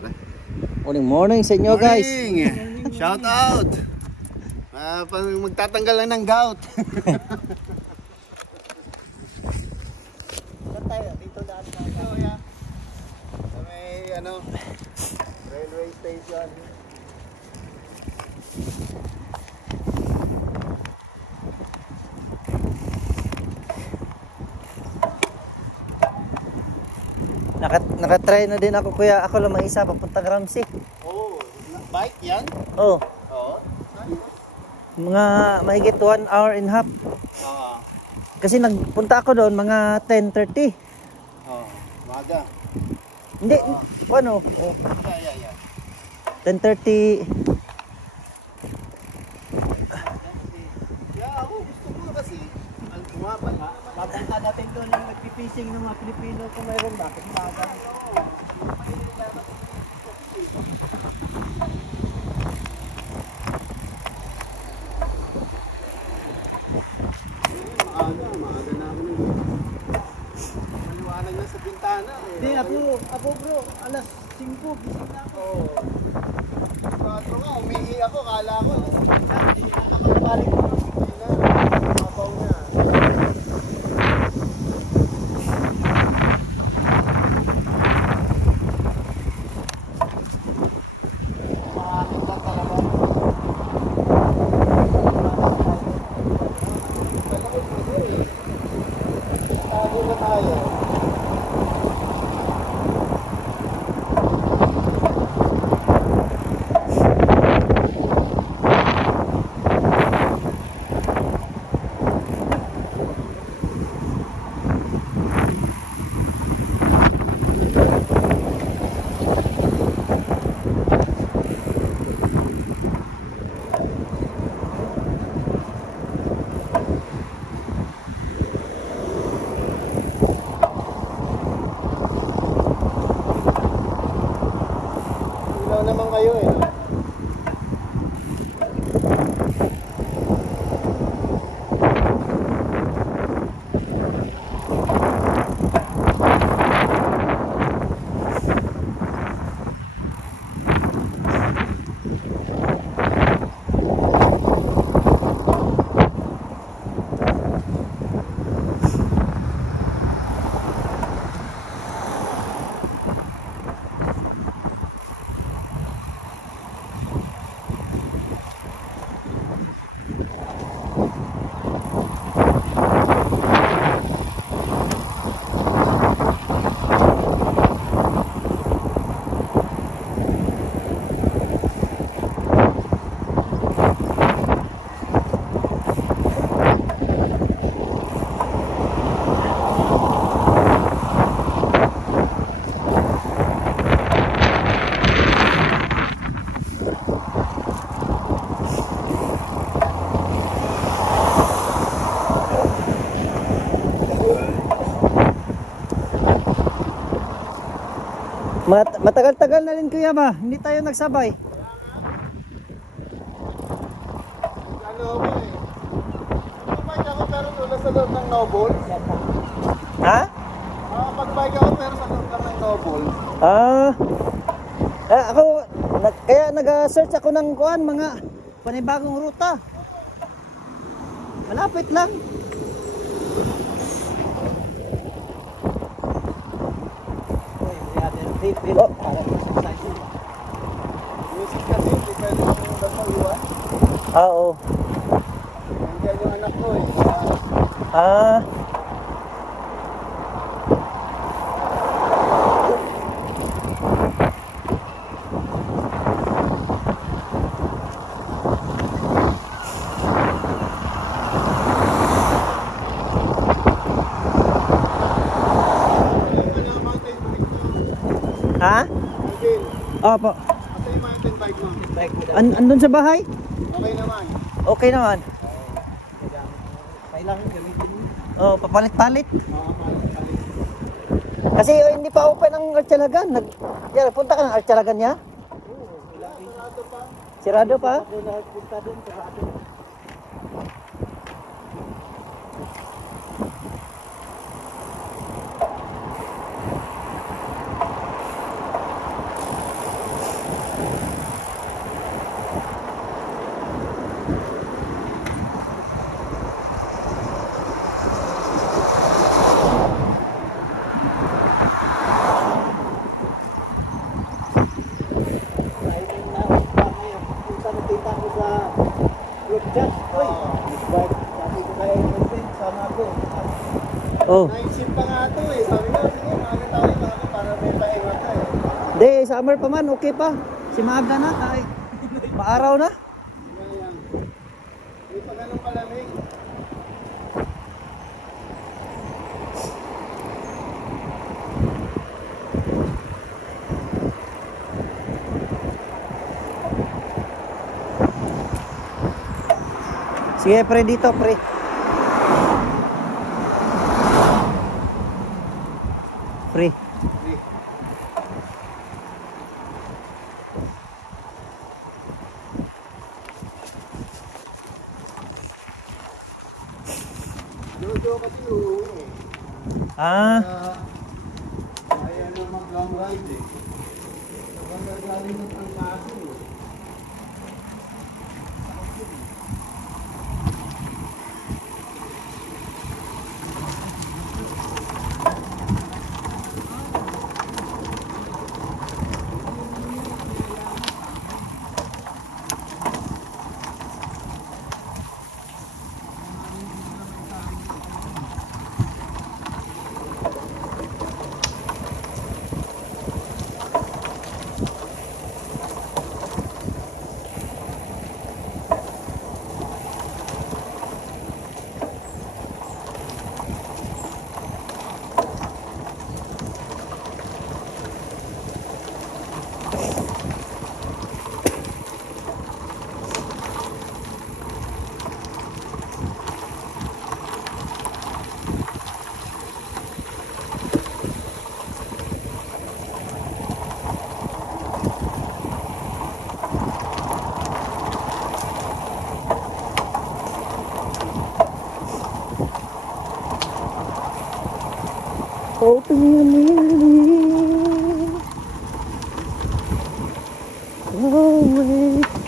Morning, morning sa inyo, guys. Morning. Shout out. Magtatanggal lang ng gout. Dito daan tayo. Sa may railway station. Nakatry na din ako, kuya. Ako lang mag-isa papuntang Ramsey. Oh, bike yan? Oh. Oo. Mga mahigit 1 hour and a half. Oo. Kasi nagpunta ako doon mga 10:30. Oo, maga. Hindi, ano? Oh, Yeah. 10:30. Yeah, ako gusto ko kasi bumabal. Papunta natin doon yung nagpipishing ng mga Pilipino kung mayroon bakit maga. Maaga na ako nun. Maliwanag na sa bintana. Hindi, ako bro, alas 5 gising na ako. Oo. 4 nga, umihi ako, kala ko. Hindi na nakabalik ko. Mabaw na. Maakit lang talaga. Tago na tayo. Ilaw naman kayo eh. No? Matagal-tagal na rin, kuya ba? Hindi tayo nagsabay. Ano ako eh. Pag-bike ako pero doon sa loob ng Noble. Ha? Pag-bike ako pero sa loob lang ng Noble. Ako, kaya nag-search ako ng mga panibagong ruta. Malapit lang. Para exercise. Music kasi, hindi pwede yung basta iwan. Oo. Nandiyan yung anak ko eh. Ha? Alvin, Opo. asa yung mountain bike mo? Andun sa bahay? Okay naman. Okay naman. Kailangan gamitin mo. Oh, papalit-palit. Palit. Kasi hindi pa open ang Archalagan. Punta ka ng Archalagan niya? Sarado pa. Sirado pa? Ako nagpunta doon sa atin. Dyan, oy. Bike. Sabi ko kaya yung friend, sama ko. Oh. Naisip pa nga ito eh. Sabi ko, sige, maaga tayo mami para may pahinga ka eh. Hindi, summer pa man, okay pa. Si maaga na, ay. Maaraw na. Sige yan. Hindi pa ganun palamig. Sige, pre, dito, pre. Pre. Jojo kasi uuwi eh. Ah, Kaya na mag-long ride eh. Kapag nagaling ng pangkasin eh. open your mirror. Oh, wait.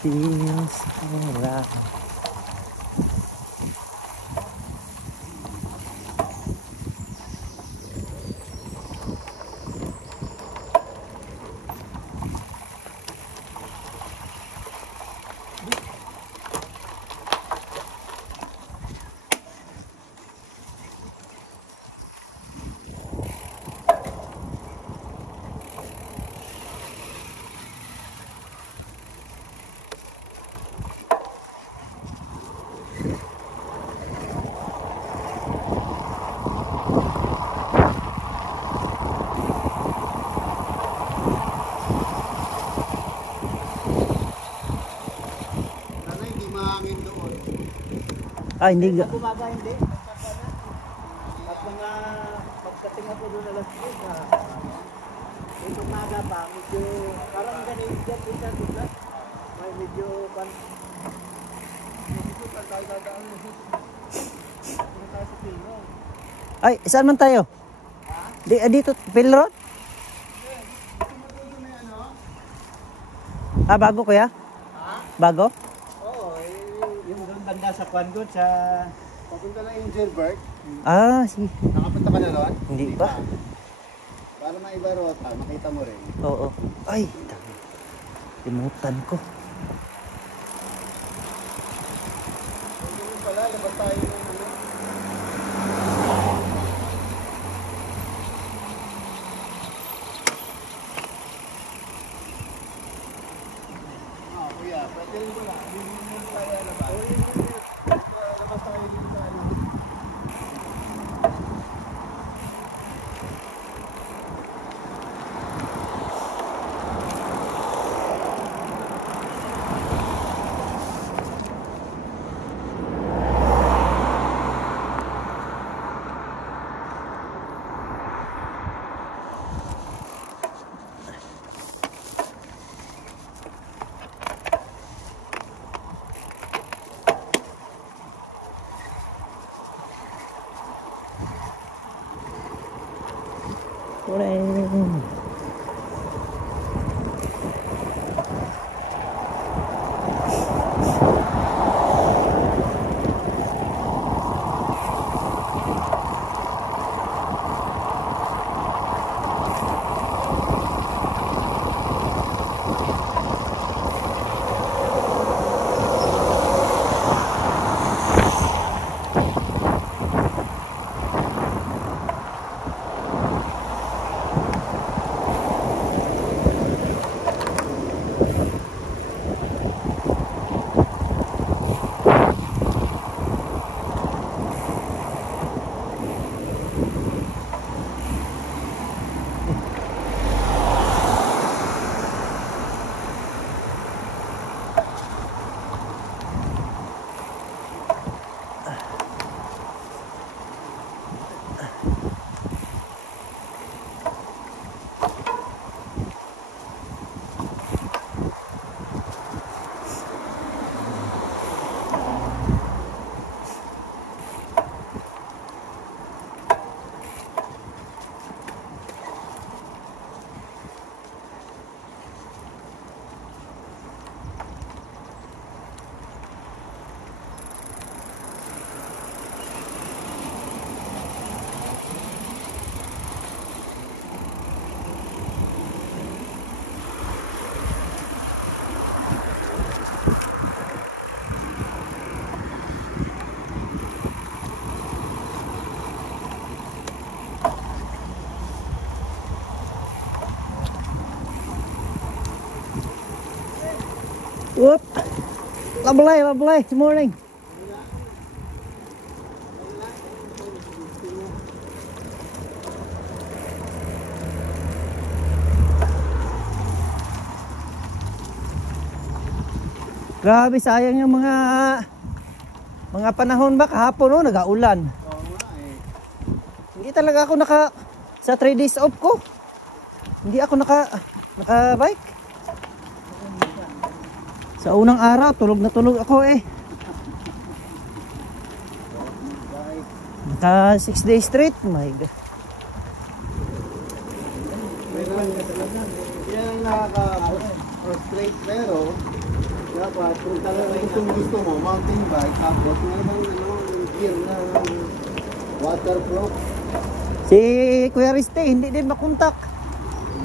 Feels alright. Sana hindi mahangin doon. Ah, hindi ga. Sa bumaga hindi. At mga pagdating ako doon alas 10, yung umaga pa, medyo parang ganito dyan po siya doon. May medyo medyo tayo dadaan. Doon tayo sa Pilro. Ay, saan man tayo? Dito, Phil Road? Ah, bago kuya? Bago? Oo, yung doon banda sa Kwangon sa... Papunta na Angelberg. Ah, si. Nakapunta ka na doon? Hindi pa. Para maiba rota, makita mo rin. Oo. Ay, dami. Limutan ko. labas tayo ng ano. Kuya, pwede rin ko na. Hindi mo tayo labas. Labas tayo dito sa ano. Morning. Whoop. Lovely. Good morning. Grabe, sayang yung mga panahon ba kahapon, no, nag-aulan. Oo nga eh. Hindi talaga ako sa 3 days off ko. Hindi ako naka-bike. Sa unang araw, tulog na tulog ako eh. Naka 6 days straight, my God. Yan ang nakaka-frustrate pero dapat kung talagang gusto mo, mountain bike, tapos meron gear na waterproof. Si Kuya Riste, hindi din makontak.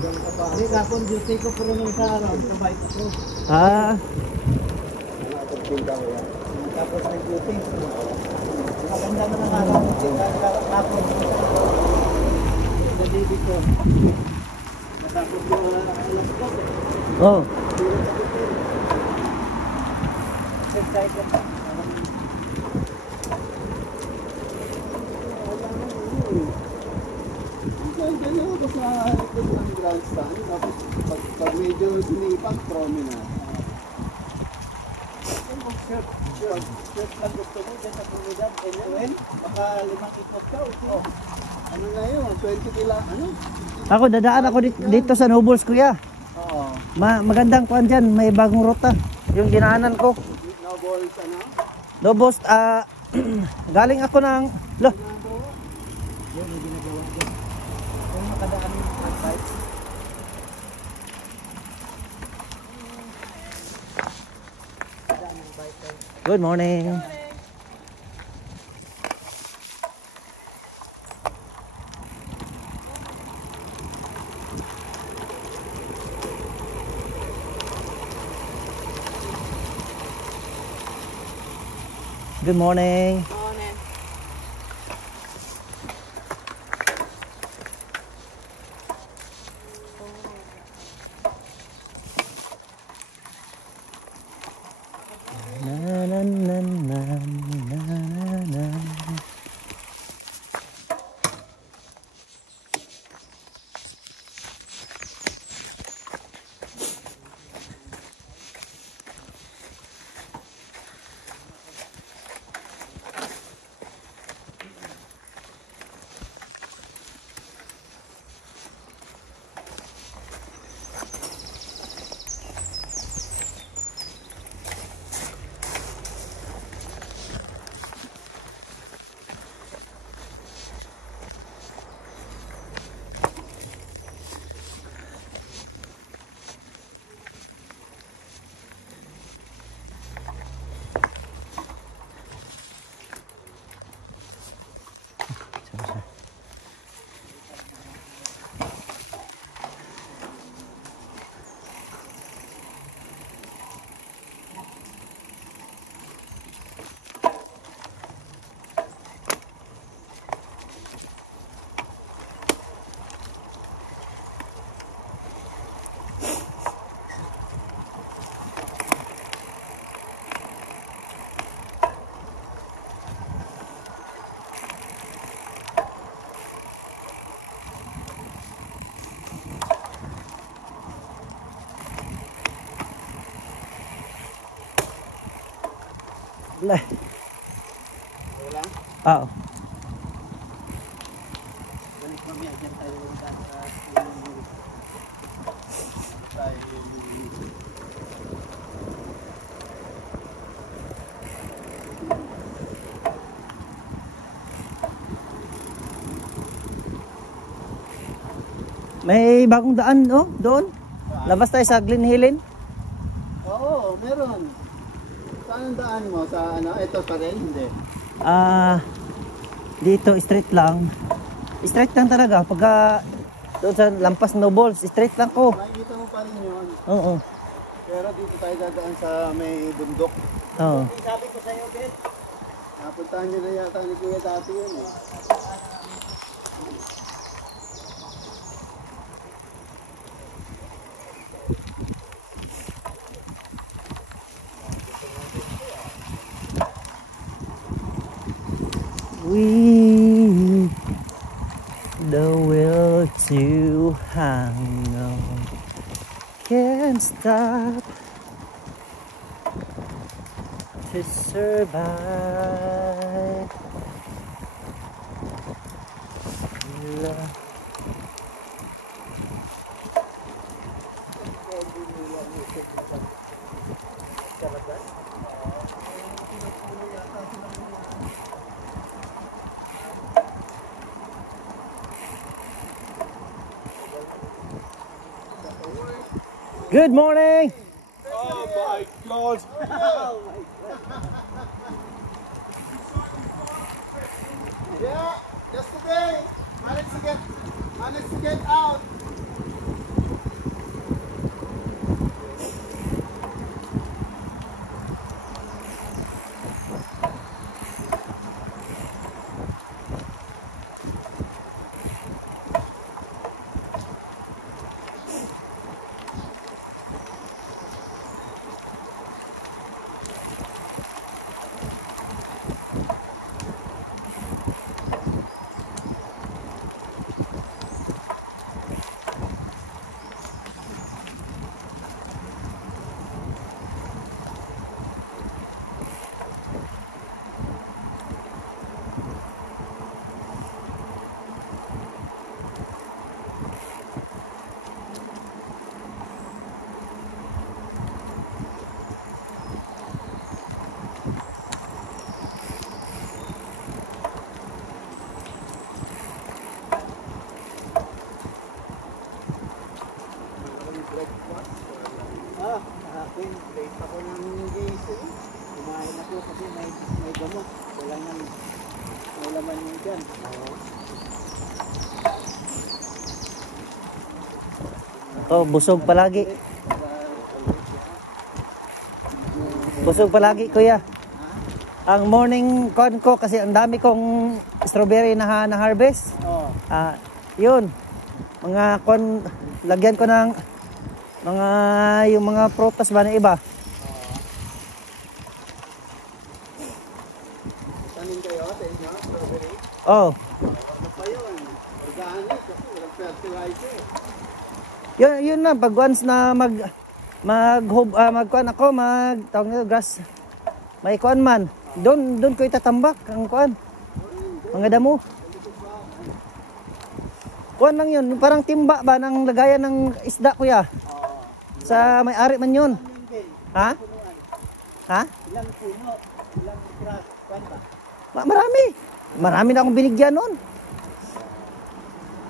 Hindi kapon duty ko pero nung sa araw, sa bike ako. Ah, Tapos nag-duty. Maganda na ng araw. Kapon. Sa baby ko. Natapos ko alas ko. oh. Exercise lang. Ganyan ako sa likod ng grandstand, tapos pag medyo sinipat, promenade. Shirt lang gusto mo dyan sa komunidad. Anyway, baka 5 ikot ka. Ano na yun? 20 kila, ano? Ako, dadaan ako dito sa Nobles, Kuya. Oo. Magandang kuan dyan, may bagong ruta. Yung dinaanan ko. No balls, ano? Nobles, galing ako ng... Loh, Kung makadaan ng bike. good morning. Good morning. Morning. Na, na, na, na, na, na. Wala. Wala. Oo. Balik mamaya dyan tayo sa May bagong daan, oh, doon. Labas tayo sa Glen Helen. Oo, meron. Saan ang daan mo? Sa ano? Ito pa rin? Hindi. Dito straight lang. Straight lang talaga. Pagka doon sa Lampas Nobles, straight lang ko. Makikita mo pa rin yun. Oo. Pero dito tayo dadaan sa may bundok. Oo. sabi ko sa'yo, Ben. Napuntahan nyo na yata ni Kuya dati yun eh. We the will to hang on can't stop to survive. Love. Good morning. Oh my God! Yeah, yesterday, managed to get out. Akin, late ako ng gising. Kumain ako kasi may gamot. Kailangan may laman yun dyan. Ako, busog palagi. Busog palagi, kuya. ang morning con ko kasi ang dami kong strawberry na harvest. Oo. Yun. Mga kon lagyan ko ng mga yung mga prutas ba na iba. Tanim kayo sa inyo, strawberry. Oh. Ano pa yun? Organic kasi walang fertilizer. Yun na pag once na magkuan ako tawag nito grass. May kuan man. Doon ko itatambak ang kuan. Mga damo. Kuan lang yun, parang timba ba ng lagayan ng isda kuya. Sa may-ari man yun. Ha? Ha? Ilang puno, ilang grass, kwanta. Marami. Marami na akong binigyan noon.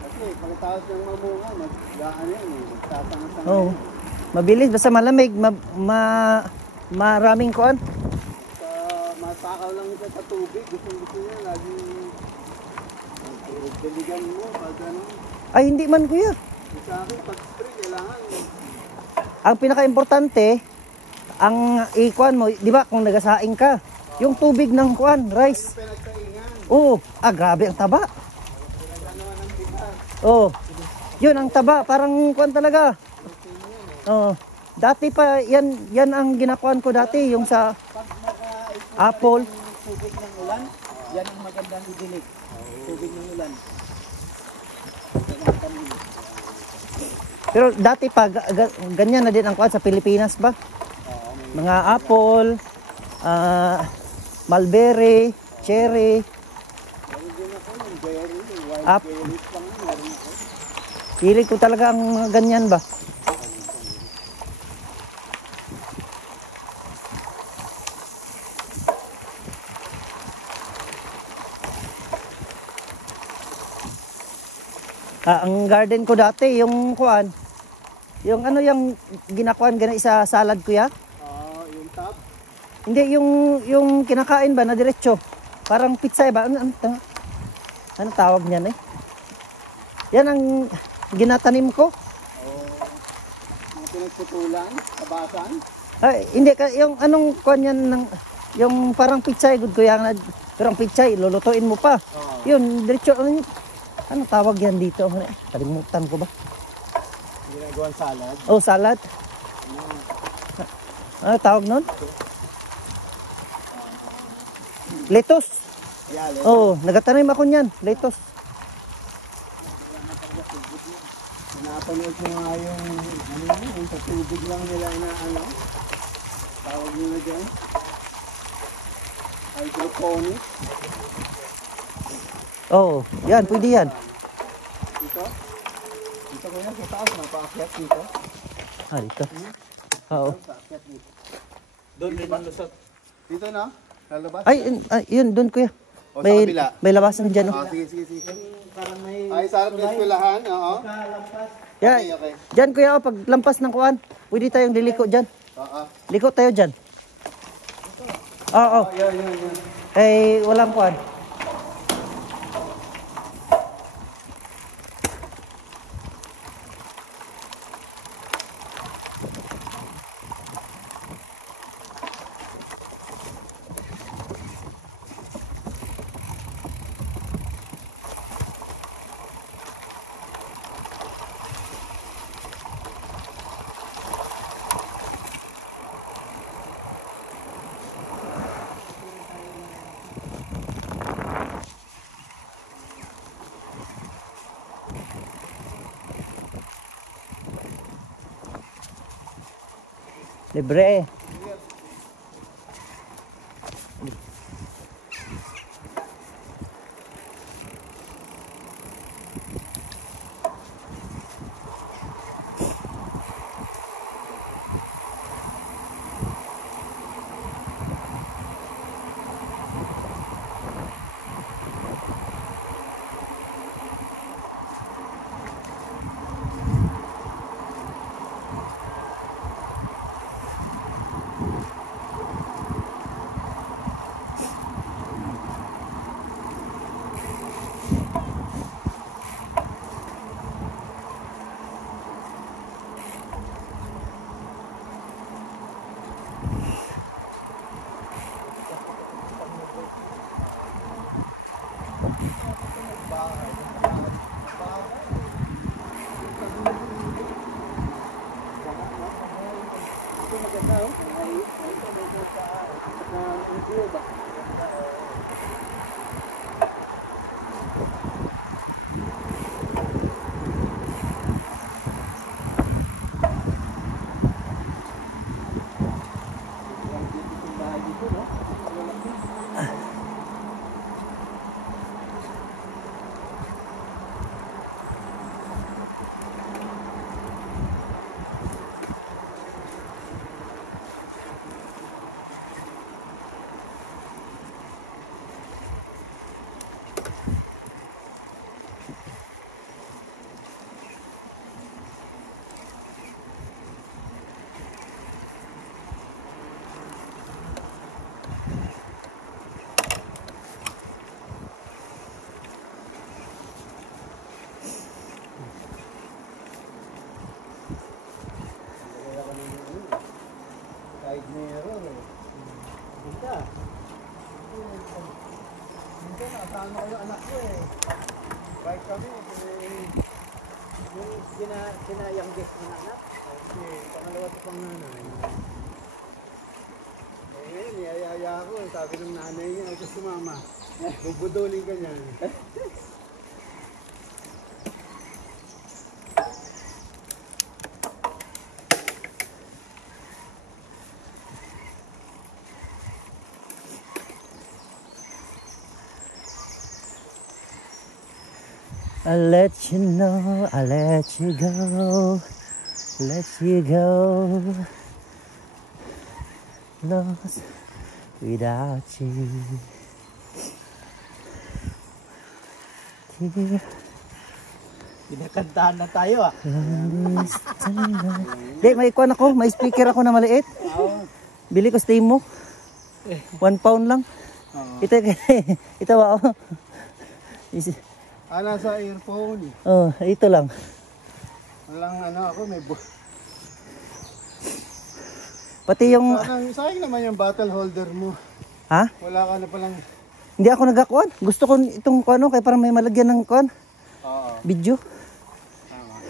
Kasi pagkatapos ng mamunga, mag-gaan yan eh. Magtatanga-tanga. Oh. Mabilis basta malamig, maraming kuan. Matakaw lang ito sa tubig. Gusto niya lagi diligan mo pag ano. Ay hindi man kuya. Sa akin, pag spray, kailangan Ang pinaka-importante, ang ikuan mo, di ba kung nagasaing ka, yung tubig ng kuan, rice. pinagkaingan. Oo, grabe ang taba. Oo, yun ang taba, parang kuan talaga. Oo, dati pa, yan ang ginakuan ko dati, yung sa apple. Tubig ng ulan, yan ang magandang idilig. Tubig ng ulan. Pero dati pa, ganyan na din ang kuan sa Pilipinas ba? Mga apple, mulberry, cherry, hilig ko talaga ang mga ganyan ba? Ang garden ko dati, yung kuan, yung ano yung ginakuan gana sa salad kuya? Yung top. Hindi, yung kinakain ba na diretso? Parang pizza ba? Ano tawag niyan eh? Yan ang ginatanim ko. Mga pinagputulan, kabasan. Ay, hindi, yung anong kuan yan, yung parang pizza good kuya. Pero ang pizza, lulutuin mo pa. Yun, diretso, ano tawag yan dito? Kalimutan ko ba? Ginagawang salad. Oh, salad. Ano tawag nun? Lettuce. Yeah, Oh, nagatanim ako niyan. Lettuce. napanood ko nga yung sa tubig lang nila na ano. Tawag nila dyan. Hydroponics. Oh, yan, pwede yan. Dito. Dito ko yan sa taas. Napaakyat dito. Dito. Oo. Napaakyat dito. Doon rin ang lusot. Dito na. Lalabas. Ay, yun, doon kuya. O, sa kabila. May labasan dyan. Oh. Sige. Parang may Ay, sarap na eskwelahan. Oo. kalampas. Yeah, Okay. dyan kuya, pag lampas ng kuan, pwede tayong liliko dyan. Oo. Liko tayo dyan. Oo. Yan. Eh, walang kuan. Libre. ito maganda oh. Ay ito medyo sa NGO ba? Kahit may error eh. Ganda. Minsan nakasama ko yung anak ko eh. Kahit kami, yung youngest ng anak. Hindi, pangalawa ko pang nanay. Eh ngayon, niyayaya ako eh. Sabi ng nanay niya, ito si mama. Bubudulin ka niyan. I'll let you know, I'll let you go, let you go, lost without you. Dear, Pinakantahan na tayo ah. Di, may ikuan ako, may speaker ako na maliit. Bili ko sa Timo. 1 pound lang. Ito ba oh. Nasa earphone. Oh, ito lang. Walang ano ako, may Pati yung sayang naman yung bottle holder mo. ha? Wala ka na palang... Hindi ako nagakuan. Gusto ko itong kuano kay para may malagyan ng kuan. Oo. Video. Tama.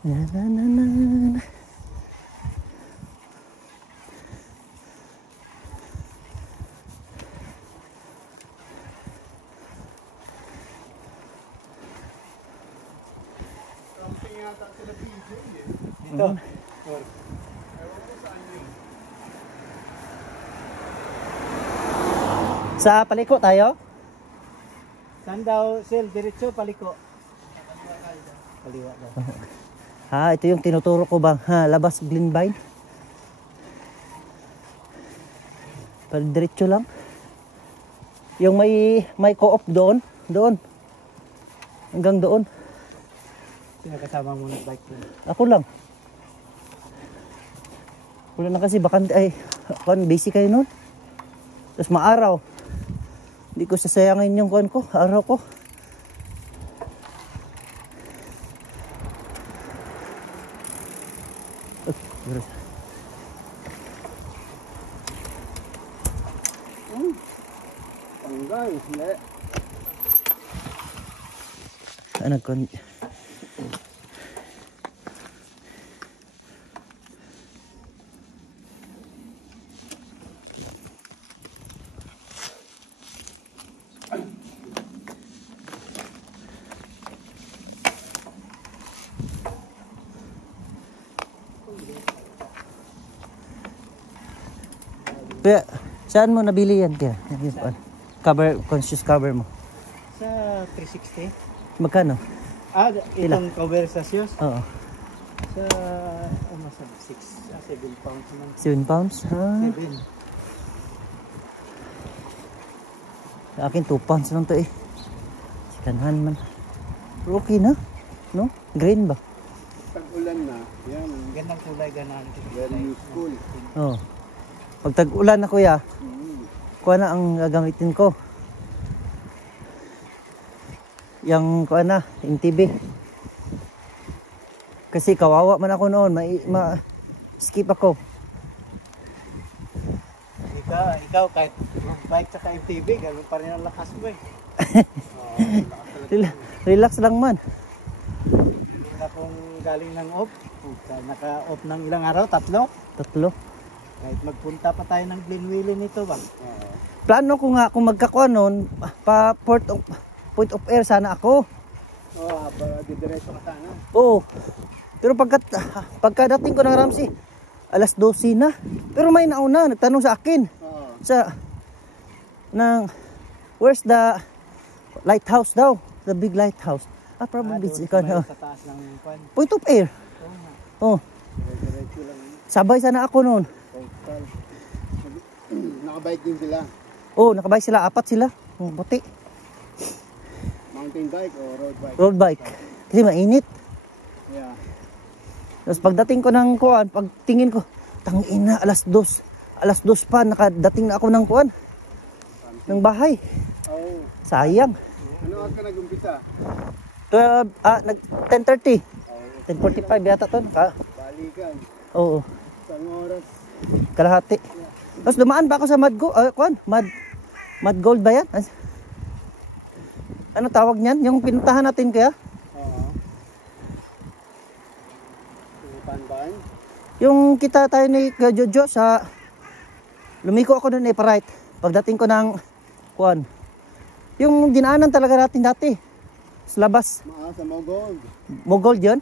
Na na na na na. Something yata sila PJ eh. Dito. Sa paliko tayo? Saan daw, Sel? Diretso, paliko. Kaliwa daw. Ha, ito yung tinuturo ko bang ha, labas Glenvine. Diretso lang. Yung may co-op doon, hanggang doon. Sino kasama mo ng bike mo? Ako lang. Wala na kasi bakante ay busy kayo noon. Tapos maaraw. Hindi ko sasayangin yung kuan ko, araw ko. Tanggal. Hindi. Ano kon Kaya, saan mo nabili yan? Kaya, cover, conscious cover mo. Sa 360. Magkano? Ah, itong cover sa shoes? Oo. Sa, ano sa 7 pounds naman. 7 pounds? Ha? 7. Sa akin 2 pounds lang to eh. Sikanhan man. Pero okay na. No? Green ba? Tag-ulan na. Yan. Gandang kulay, ganahan. Very useful. Oo. Pag tag-ulan na kuya, kuha na ang gagamitin ko. yung kuan na, MTB. Kasi kawawa man ako noon, skip ako. Ikaw kahit road bike sa MTB, gano'n pa rin ang lakas mo eh. Relax lang man. Hindi kung galing ng off, naka-off ng ilang araw, 3. 3. Kahit magpunta pa tayo ng Glenwilly nito ba? Plano ko nga kung magkakuan noon, pa point of air sana ako. Didiretso ka sana. Oo. Pero pagkadating ko ng Ramsey, alas 12 na. Pero may nauna, nagtanong sa akin. Where's the lighthouse daw? The big lighthouse. Probably it's sa taas ng kwan. point of air. Oh. Diretso lang. Sabay sana ako noon. Nakabike din sila. Oh, nakabike sila, 4 sila. Buti. Mountain bike o road bike? Road bike. Kasi mainit. Yeah. Tapos pagdating ko ng kuan, pagtingin ko, tangina, alas 2. Alas 2 pa, nakadating na ako ng kuan. Ng bahay. Oh. Sayang. Ano oras ka nag-umpisa? 10:30. 10:45 yata to. Balikan. Oo. Isang oras. Kalahati. Tapos dumaan pa ako sa Mad Gold ba yan? Ano tawag niyan? Yung pinuntahan natin kaya? Oo. Panban? Yung kita tayo ni Jojo sa... Lumiko ako doon pa-right. Pagdating ko ng... Kuan. Yung dinaanan talaga natin dati. Sa labas. Sa Mogold. Mogold yun?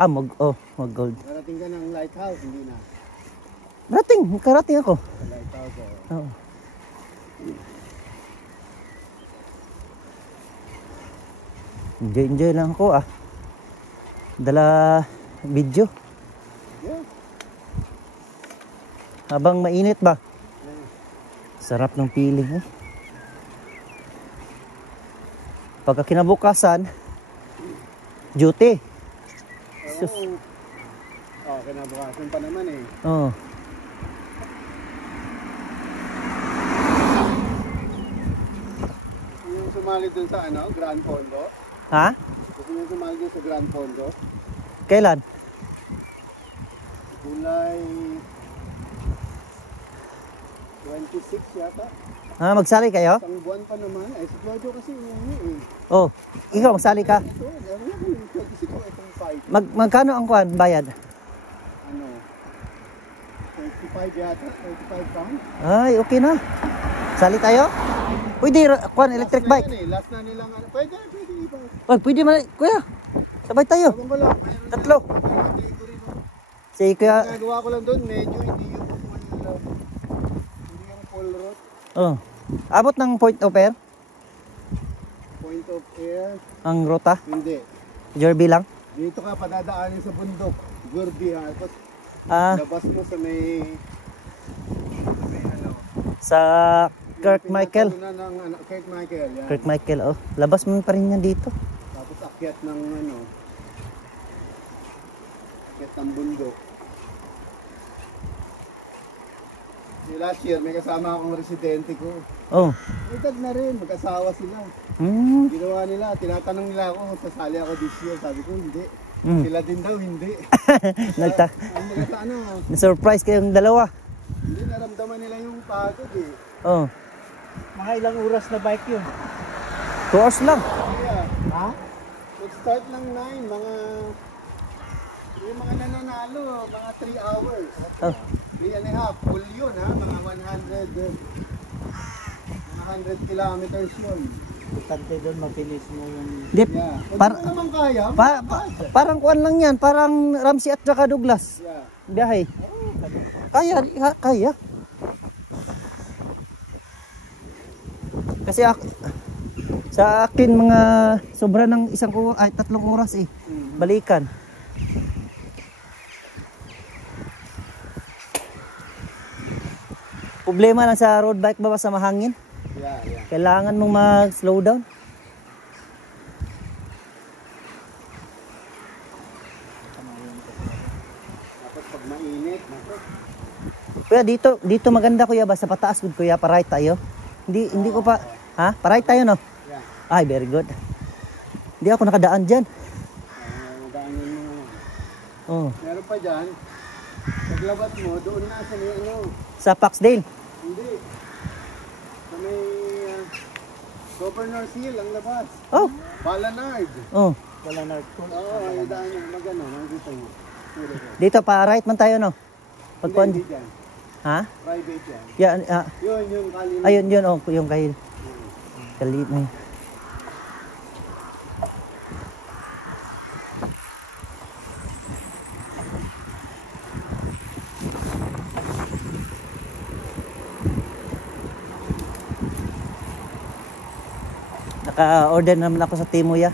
Oo. Mogold. Narating ka ng lighthouse, hindi na. Karating ako. Sa lighthouse, Oo. Enjoy lang ako Dala video. Yeah. Habang mainit ba? Sarap ng feeling Pagka kinabukasan, duty. Sus. Kinabukasan pa naman eh. Oo. Yung sumali dun sa Grand Fondo? Ha? Gusto nyo sumali dun sa Grand Fondo? Kailan? July 26 yata. Magsali kayo? Isang buwan pa naman. Si Jojo kasi umuwi Oh, ikaw magsali ka? Ito, gano'n yung 26 itong fight. Magkano ang kuan bayad? 25 yata, 25 pounds. Ay, okay na. Sali tayo? Pwede kuan electric bike. Last na nilang pwede iba. Oh, pwede man kuya. Sabay tayo. Kung wala, 3. Si kuya. Nagawa ko lang doon, medyo hindi yung full road. Oh. Abot ng point of air Point of air, ang ruta. hindi. Jerby lang. Dito ka padadaanin sa bundok. Gurbi ha. Tapos labas mo sa may sa Kirk Michael. Kirk Michael, yan. Kirk Michael, labas mo pa rin yan dito. Tapos akyat ng akyat ng bundok. Last year, may kasama akong residente ko. Oh. Edad na rin, mag-asawa sila. Ginawa nila, tinatanong nila ako, sasali ako this year. Sabi ko, hindi. Sila din daw, hindi. Na-surprise kayong dalawa. Hindi, naramdaman nila yung pagod Oh. Mga ilang oras na bike yun? 2 hours lang. Yeah. Ha? Mag-start ng 9, yung mga nananalo, mga 3 hours. 3.5, full yun ha, mga 100 kilometers yun. Importante doon, mapinis mo yung... Dip, Yeah. Kung naman kaya, parang kuan lang yan, parang Ramsey at saka Douglas. yeah. Biyahe. Kaya. Kasi sa akin mga sobra ng 3 oras balikan. Problema lang sa road bike ba sa mahangin? Yeah. Kailangan mong mag-slow down. Tapos pag mainit, Kuya, dito maganda kuya ba sa pataas good kuya, pa-right tayo. Hindi ko pa, pa-right tayo no? Yeah. Ay, very good. Hindi ako nakadaan dyan. Daanan mo. Oh. Meron pa dyan. Paglabas mo, doon na sa may ano. Sa Paxdale. Hindi. Sa may Governor Seal ang labas. Oh. Balanard. Oh. Wala na school. Oo, ay daan mo. Magano, nakikita mo. Dito pa right man tayo no. Pagkuan. Hindi dyan. Ha? Private yan. Yan Yun, yung kalina. ayun yun oh, yung kahil. Kalit na. Yun. Naka-order naman ako sa Timoya.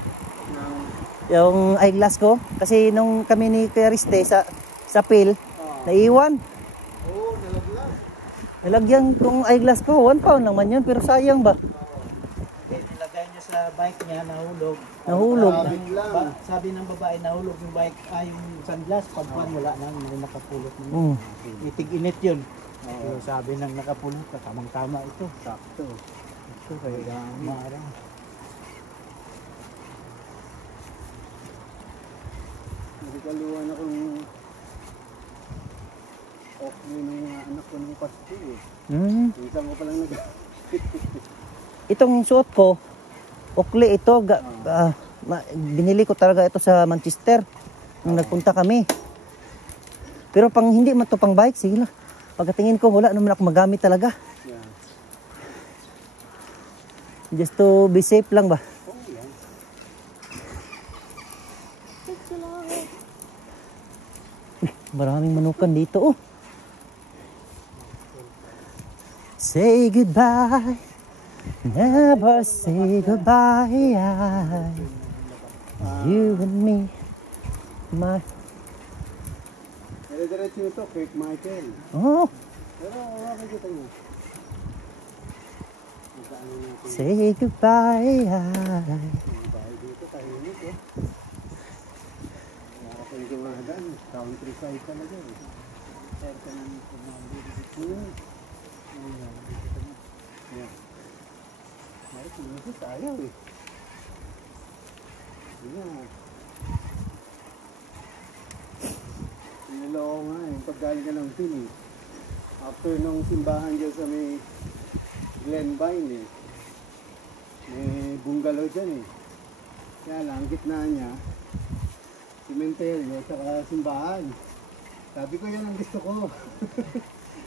Yung eyeglass ko kasi nung kami ni Kuya Riste sa PIL naiwan. Oo, nalaglag. Nilagyan kong eyeglass ko, 1 pound lang man yun pero sayang ba? Nilagay niya sa bike niya, nahulog. Nahulog. Sabi ng babae, nahulog yung bike, yung sunglass. Pagpan, wala na, hindi nakapulot. Itig-init yun. So, sabi ng nakapulot, tamang-tama ito. Sakto. Ito, kaya maarang. Nagkaluan akong off yun ng anak ko ng Pasko eh. Minsan ko palang Itong suot ko, ukli ito. Binili ko talaga ito sa Manchester nung nagpunta kami. Pero pang hindi man to pang bike, sige lang. Pagkatingin ko, wala naman ako magamit talaga. Yeah. Just to be safe lang ba? Oh, yan. Maraming manukan dito oh. Say goodbye, never say goodbye. You and me, my... Dire-diretso ito, Kirk Michael. Oh, Pero makikita niyo. Magkaano natin say goodbye. yung bahay dito, tahimik eh. Nakakapaligawagan, countryside talaga eh. Certo ng pumali. Yeah. Ay, sinisis ayaw eh. Yeah. Niloko nga eh, paggaling ka ng pin eh. After nung simbahan dyan sa may Glenvine eh. May bungalow dyan eh. Kaya lang, ang gitna niya, sementeryo, tsaka simbahan. Sabi ko yan ang gusto ko.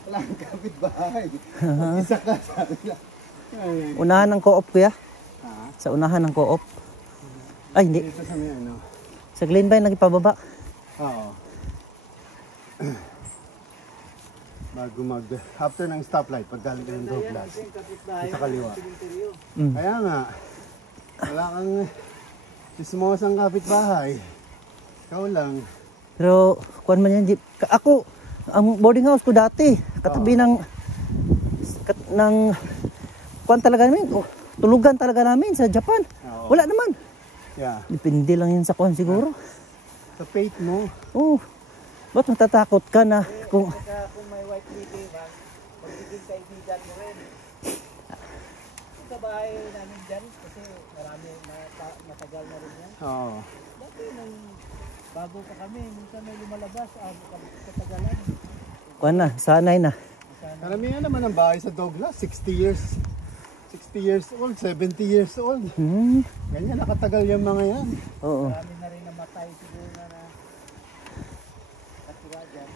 Wala kang kapitbahay. Mag-isa ka, sabi niya. Ay, Unahan ng co-op kuya? ha? Sa unahan ng co-op? Ay, hindi. Dito sa may ano. Sa Glenvine lagi pababa. Oo. After ng stoplight, pag galing ka ng Douglas, sa kaliwa. Mm. Kaya nga, wala kang chismosang kapitbahay. Ikaw lang. Pero, kuan man yan. Ako, ang boarding house ko dati, katabi ng kuan talaga namin, tulugan talaga namin sa Japan. Oo. Wala naman. Yeah. Depende lang yan sa kuan siguro. Sa fate mo. Oh, ba't matatakot ka na kung... Kung may white lady ba, magiging kaibigan mo rin. Sa bahay namin dyan, kasi marami, matagal na rin yan. Oo. Dati nung bago pa kami, minsan may lumalabas, katagalan. Kuan na, sanay na. Karamihan naman ang bahay sa Douglas, 60 years old, 70 years old. Ganyan, nakatagal yung mga yan. Oo. Marami na rin namatay siguro na katira dyan.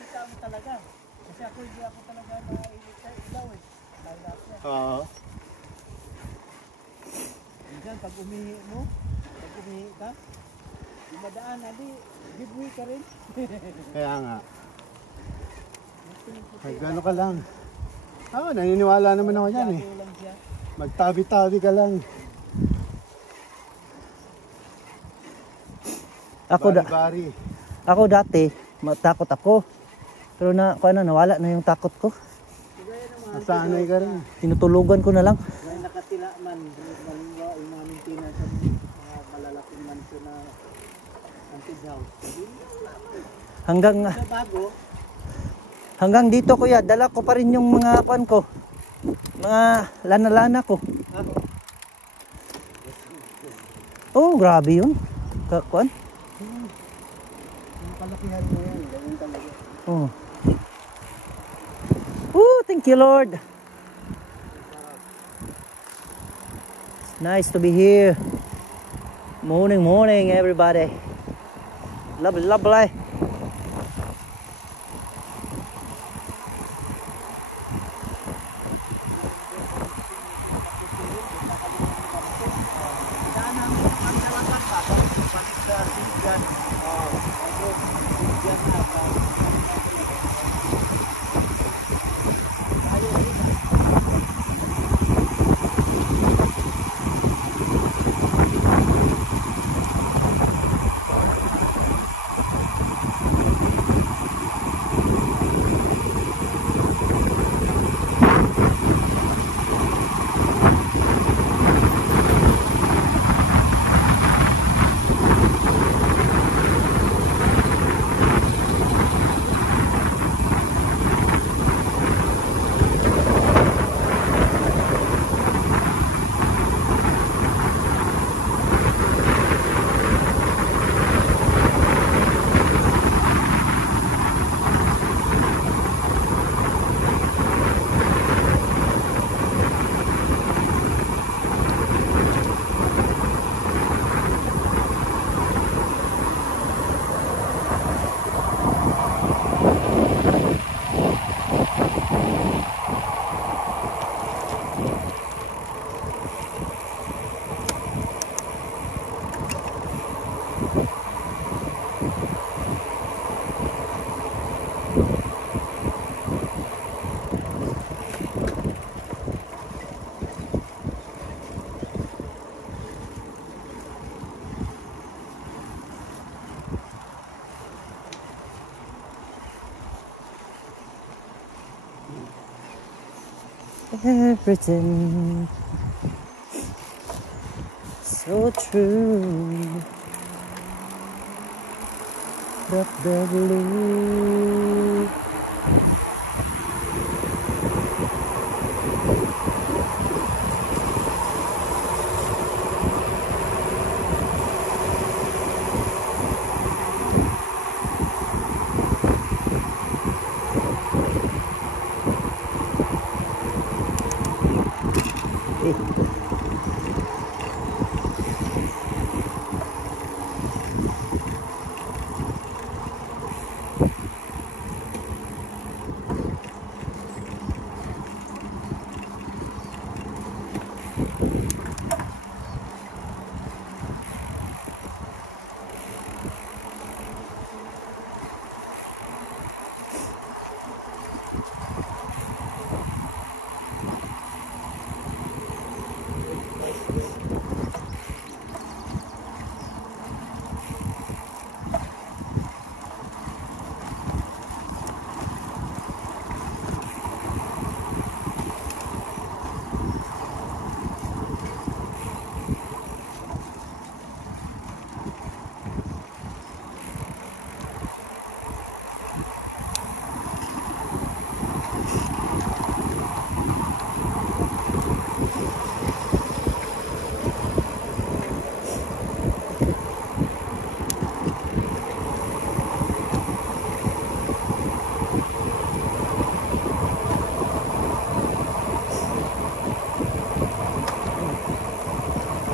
Kita mo talaga. Kasi ako hindi ako talaga nailit sa ilaw eh. Lailap siya. Oo. Minsan pag umihi ka, dumadaan, adi, giveaway ka rin. Kaya nga. Gano ka lang. Oo, naniniwala naman ako yan eh. Gago lang siya. Magtabi-tabi ka lang. Bari-bari. Ako dati, matakot ako. Pero kuan na, nawala na yung takot ko. Nasanay ka rin. Tinutulugan ko na lang. May nakatira man, malimba, yung mga mintina sa mga malalaking mansyon na haunted house. Sa bago, Hanggang dito kuya, dala ko pa rin yung mga kuan ko. Mga lana-lana ko. Oh, grabe yun. Kakuan? Yung kalakihan mo yan, ganyan talaga. Oh. Oh, thank you, Lord. It's nice to be here. Morning, morning, everybody. Lovely, lovely. Everything so true, but the blue.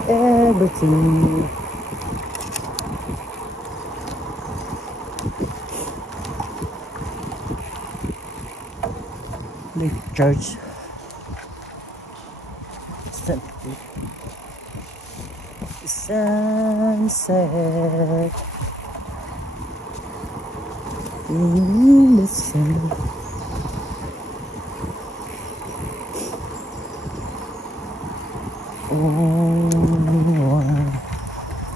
Everything. The church. Sunset in the sun. Only one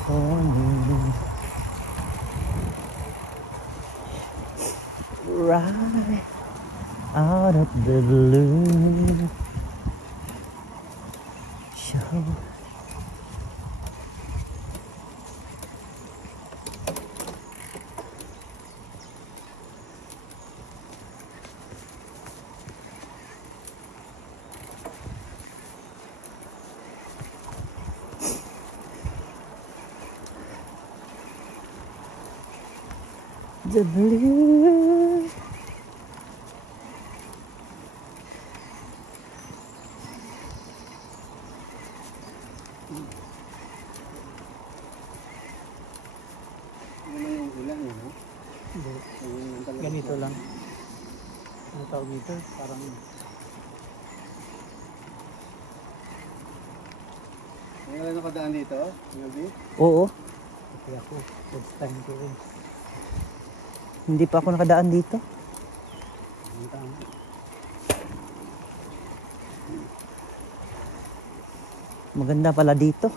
for me. Right out of the blue. Show. Jabali. Yun lang yung ulan eh, no? Hindi. Ayun lang talaga Ganito siya. lang. Ang tawag dito, parang May wala nakadaan dito, Gabi? Oo, kaya ako, first time ko rin. hindi pa ako nakadaan dito. Ang tama. Maganda pala dito.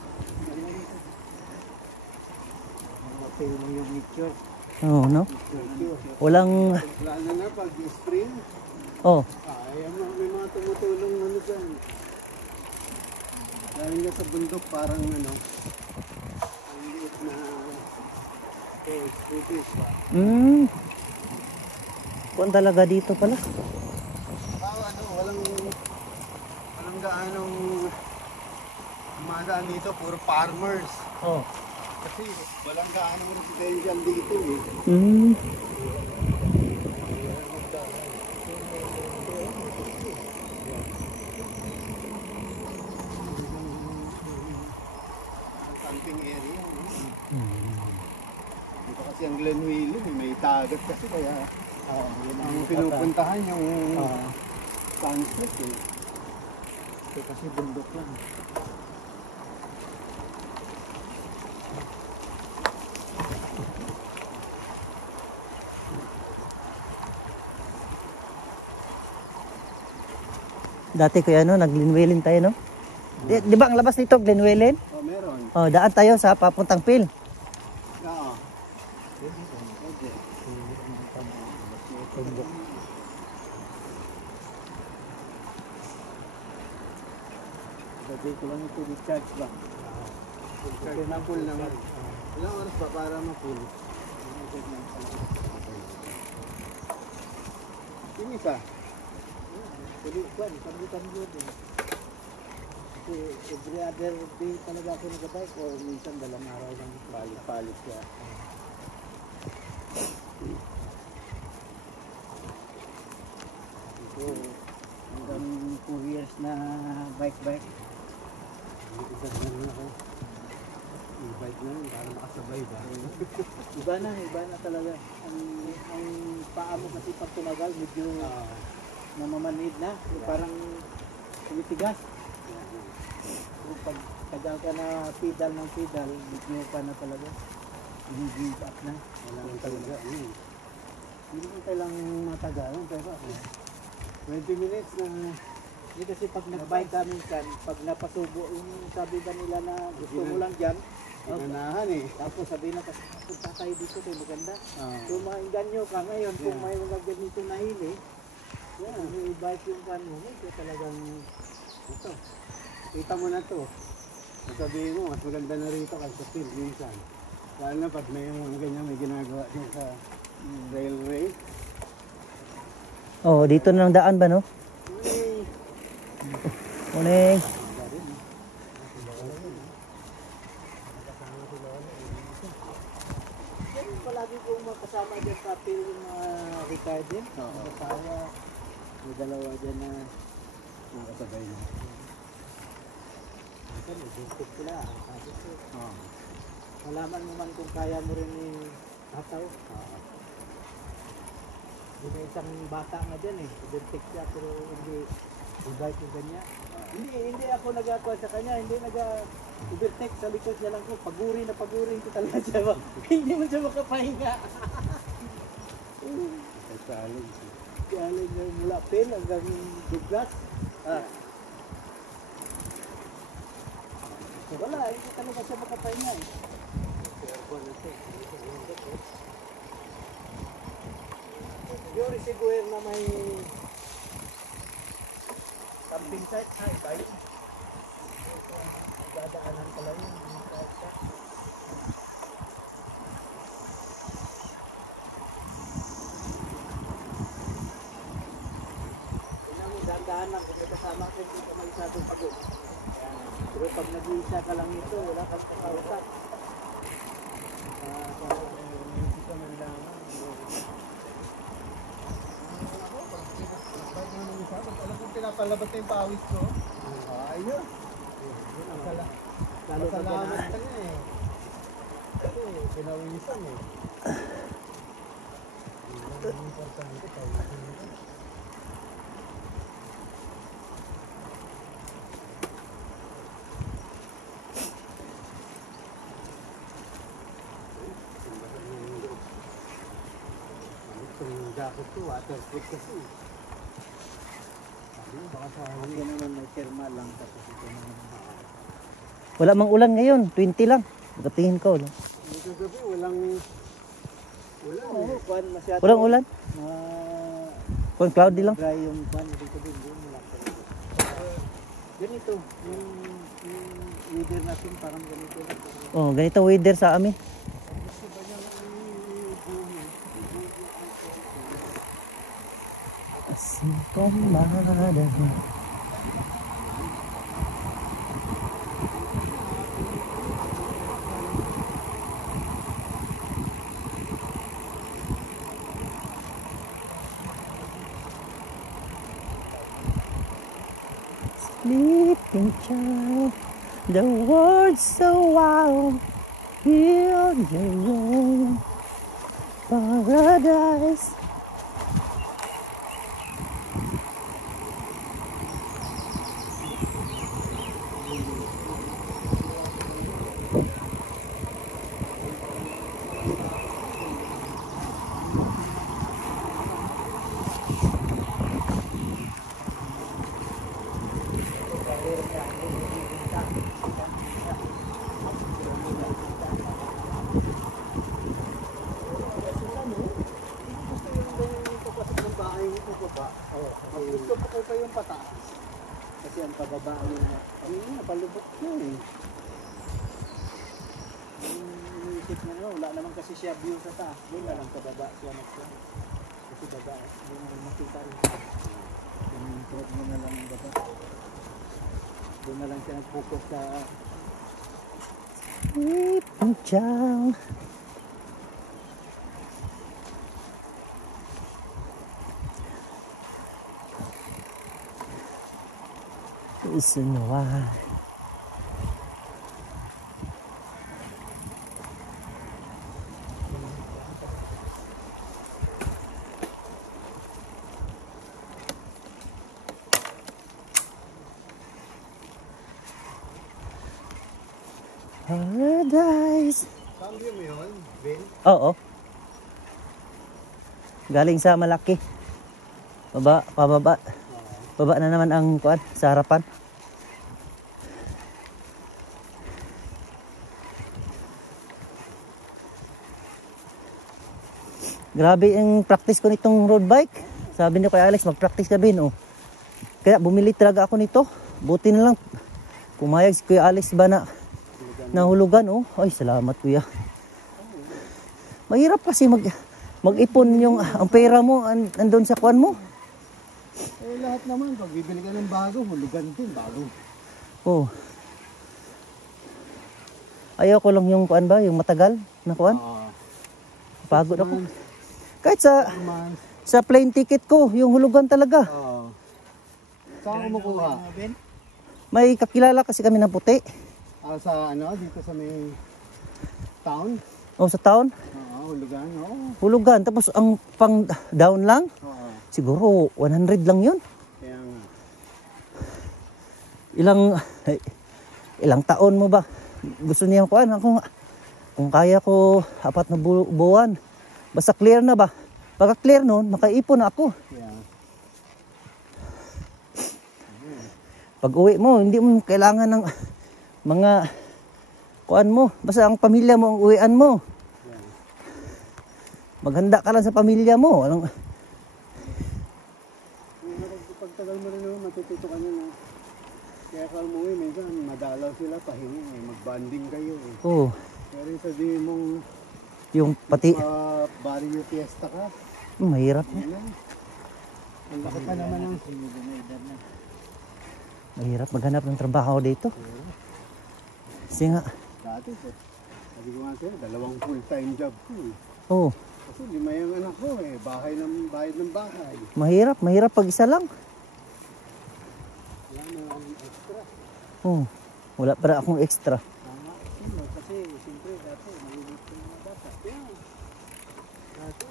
Mapil mo yung nature. Oo, no? Walang, Lalo na pag spring, oh, may mga tumutulong ano dyan. Dahil nga sa bundok parang ano, ang liit na British. Kuan talaga dito pala. Ano, walang gaanong umadaan dito, puro farmers. Oh. Kasi walang gaanong residential dito eh. Camping area. No? Dito kasi ang Glenwilliam, may dagat kasi kaya Yun ang pinupuntahan yung Ah, sunset eh. kasi bundok lang. Dati kuya ano, nag-Glenwellen tayo, no? Di ba ang labas nito, Glenwellen? Oh, meron. Oh, daan tayo sa papuntang Pil. Oo. Bundok. Sabi ko lang ito, recharge ba? Kasi na-pull naman. Ilang oras pa para ma-pull? Yung isa? Pwede kwan, kambyo din. Kasi every other day talaga ako nag-bike or minsan dalang araw lang palit siya. Ito, hanggang 4 years na bike. Isa na rin ako. E-bike na rin, para makasabay ba? Iba na talaga. Ang paa mo kasi pag tumagal, medyo namamanid na. Parang tumitigas. Pero pag tagal ka na pedal ng pedal, medyo pa na talaga. Give up na. Wala nang talaga. Hindi ko kailang matagalan. Pero 20 minutes na hindi kasi pag nag-bike ka minsan, pag napasubo, yung sabi ba nila na gusto mo lang dyan, ganahan eh. tapos sabi na kasi punta tayo dito kay maganda. Oo. Kung maingganyo ka ngayon, kung may mga ganito na hili, may bike yung kan mo, ito talagang Ito. Kita mo na to. Sabihin mo, mas maganda na rito kaysa field minsan. Lalo na pag may mga ganyan may ginagawa din sa railway. Oh, dito na lang daan ba, no? Morning. palagi kong makasama dyan sa apel yung mga retired din. Mga asawa, may dalawa dyan na Nakasabay na. minsan may buntot sila. Sabi ko, Oo. malaman mo man kung kaya mo rin tataw. May isang bata nga dyan eh, identik siya pero hindi i-bike yung ganyan. Hindi ako nag-akuha sa kanya, hindi nag-overtake sa likod niya lang ko. Paguri ko talaga siya. Hindi man siya makapahinga. Ay, challenge. Galing na mula Pil hanggang Douglas. Wala, hindi talaga siya makapahinga eh. Yung resiguer na may camping site na iba yun. Dadaanan pala yun. Dahan lang kung may kasama ko hindi ka may isatong pagod. Pero pag nag-iisa ka lang ito, wala kang kakausap. napalabas na yung pawis ko. Ayos. Lalo ka Salamat na. ka na eh. Kasi pinawisan eh. Ang importante pawisan nito. Itong jacket ko, waterproof kasi. Sabi mo, baka sa Ako naman may thermal lang tapos ito naman. Wala mang ulan ngayon, 20 lang. Pagkatingin ko. No? dito gabi, walang Oo, kwan masyado. Walang ulan. Kung cloudy lang. Dry yung kwan dito din lang talaga. Ganito, yung weather natin parang ganito lang. Oh, ganito weather sa amin. Así como sleeping child, the world's so wild, feel your own paradise. Gusto ko po kayong pataas. Kasi ang pababa yung napalubot ko eh. Iisip na wala naman kasi siya view sa taas. Doon na lang pababa siya nagsa. Kasi baba, doon na lang makita rin. Improve mo na lang ang baba. Doon na lang siya nag-focus sa Sleeping child. Listen why. Paradise. Cambio mo yun, Ben? Oo. Galing sa malaki. Baba, pababa. Baba na naman ang kuan sa harapan. Grabe ang practice ko nitong road bike. Sabi ni Kuya Alex, mag-practice ka din, oh. Kaya bumili talaga ako nito. Buti na lang pumayag si Kuya Alex ba na nahulugan, oh. Ay, salamat Kuya. Mahirap kasi mag-ipon yung ang pera mo andun sa kuan mo. Eh lahat naman, pag bibili ka ng bago, hulugan din bago. Oh. Ayaw ko lang yung kuan ba, yung matagal na kuan. Pagod ako. Kahit sa plane ticket ko, yung hulugan talaga. Saan ko makuha? May kakilala kasi kami na puti. Sa ano, dito sa may town? O sa town, Hulugan, oo. hulugan. Tapos ang pang down lang, Oo. siguro 100 lang yun. Kaya nga. Ilang taon mo ba? Gusto niya kuan ako nga. Kung kaya ko 4 na buwan. Basta clear na ba? Pagka clear noon, makaipon na ako. Yeah. Pag uwi mo, hindi mo kailangan ng mga kuan mo. Basta ang pamilya mo ang uwian mo. Yeah. Maghanda ka lang sa pamilya mo. Pagtagal mo rin naman, matututo ka nyo na. Kaya ka umuwi, minsan madalaw sila, pahingi, mag-banding kayo. Oh, Pero sabihin mong yung pati barrio fiesta ka, mahirap. ano? Ang laki pa naman ng Mahirap maghanap ng trabaho dito. Kasi nga, dati. Sabi ko nga sa'yo, 2 full-time job ko eh. oh, Kasi 5 yung anak ko eh, bayad ng bahay. mahirap pag isa lang. Oh, wala para akong extra. Tama. Sino? Kasi siyempre dati malimit yung mga bata. Yeah. Dati.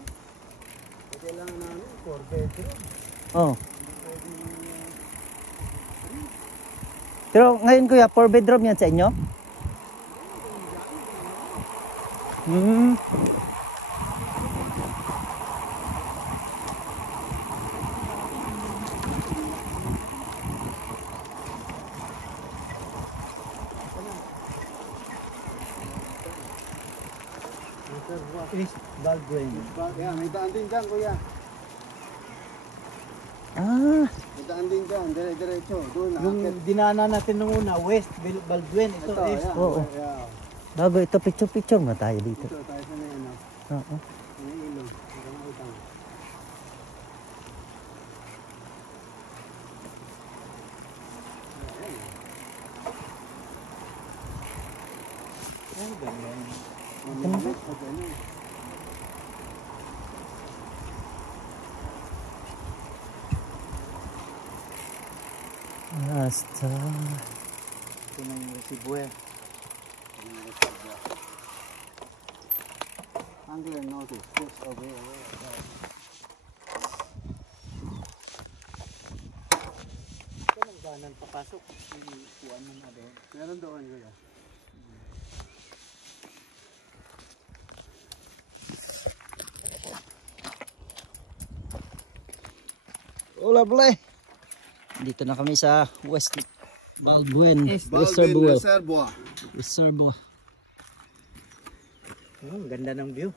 Kailangan namin 4 bedroom. Oh. Hindi pwedeng Pero ngayon kuya, 4 bedroom yan sa inyo? Hmm. East Baldwin. Yeah, may daan din dyan, kuya. Ah, May daan din dyan, dire-diretso. Doon, Yung akit. dinaanan natin nung una, West Baldwin. Ito, Ito, East. yeah. Oo. Yeah. bago ito, picture-picture na tayo dito. Ito, tayo sa may ano. Oo. May ilong. Hanggang utang. Oh, ganyan. Mamilit pag ano. Basta. Ito na yung Cebu eh. Angler notice. Just away. Ito lang ganan papasok. Kuhan mo na doon. Meron doon, kuya. Oh, lovely. Dito na kami sa West Baldwin Baldwin Reservoir. Reservoir. Oh, ang ganda ng view.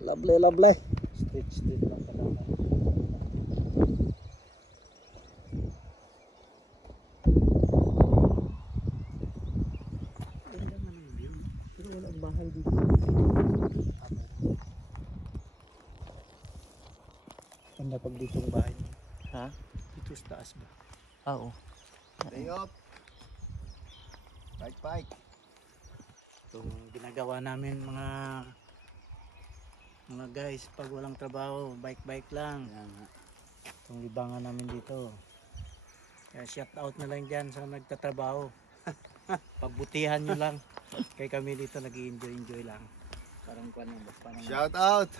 Lovely, lovely. Straight lang pala. Ganda man ang view. Pero walang bahay dito. Ganda pag dito ang bahay. Ha? Dito sa taas ba? Oo. Day off. Pike. Itong ginagawa namin mga guys pag walang trabaho, bike lang. Itong libangan namin dito. Kaya shout out na lang dyan sa nagtatrabaho. Pagbutihan nyo lang. Kaya kami dito nag-enjoy lang. Parang parang Shout out.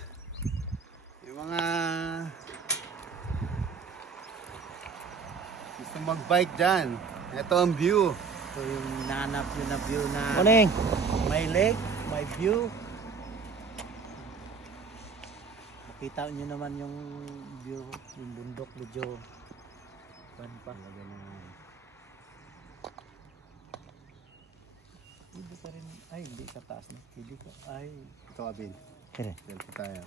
Yung mga gusto mag-bike dyan. Ito ang view. ito yung hinahanap nyo na view na Morning. may lake, may view. Makita nyo naman yung view, yung bundok medyo pan pa. Hindi ka rin, ay hindi sa taas na. Hindi ka, ay Ito kabin. Tira. Selfie tayo.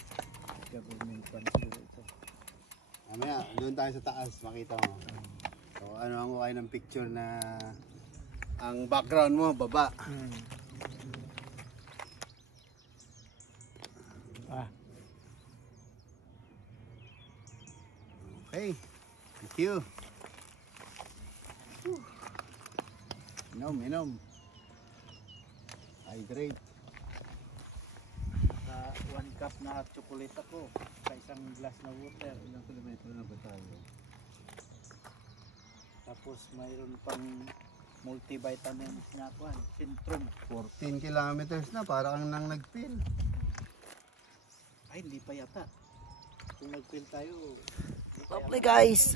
government pan siguro ito. Mamaya, doon tayo sa taas. Makita mo. So, ano ang kayo ng picture na ang background mo, baba. Ah, Okay. Thank you. Inom. Hydrate. 1 cup na hot chocolate ako sa isang glass na water. Ilang kilometro na ba tayo? Tapos mayroon pang multivitamins na kuan, Centrum. 14 kilometers na. Para kang nang nag-fill. Ay, hindi pa yata. Kung nag-fill tayo, Lovely guys.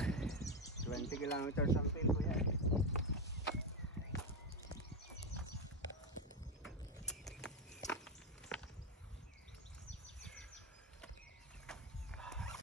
20 kilometers ang fill ko yan.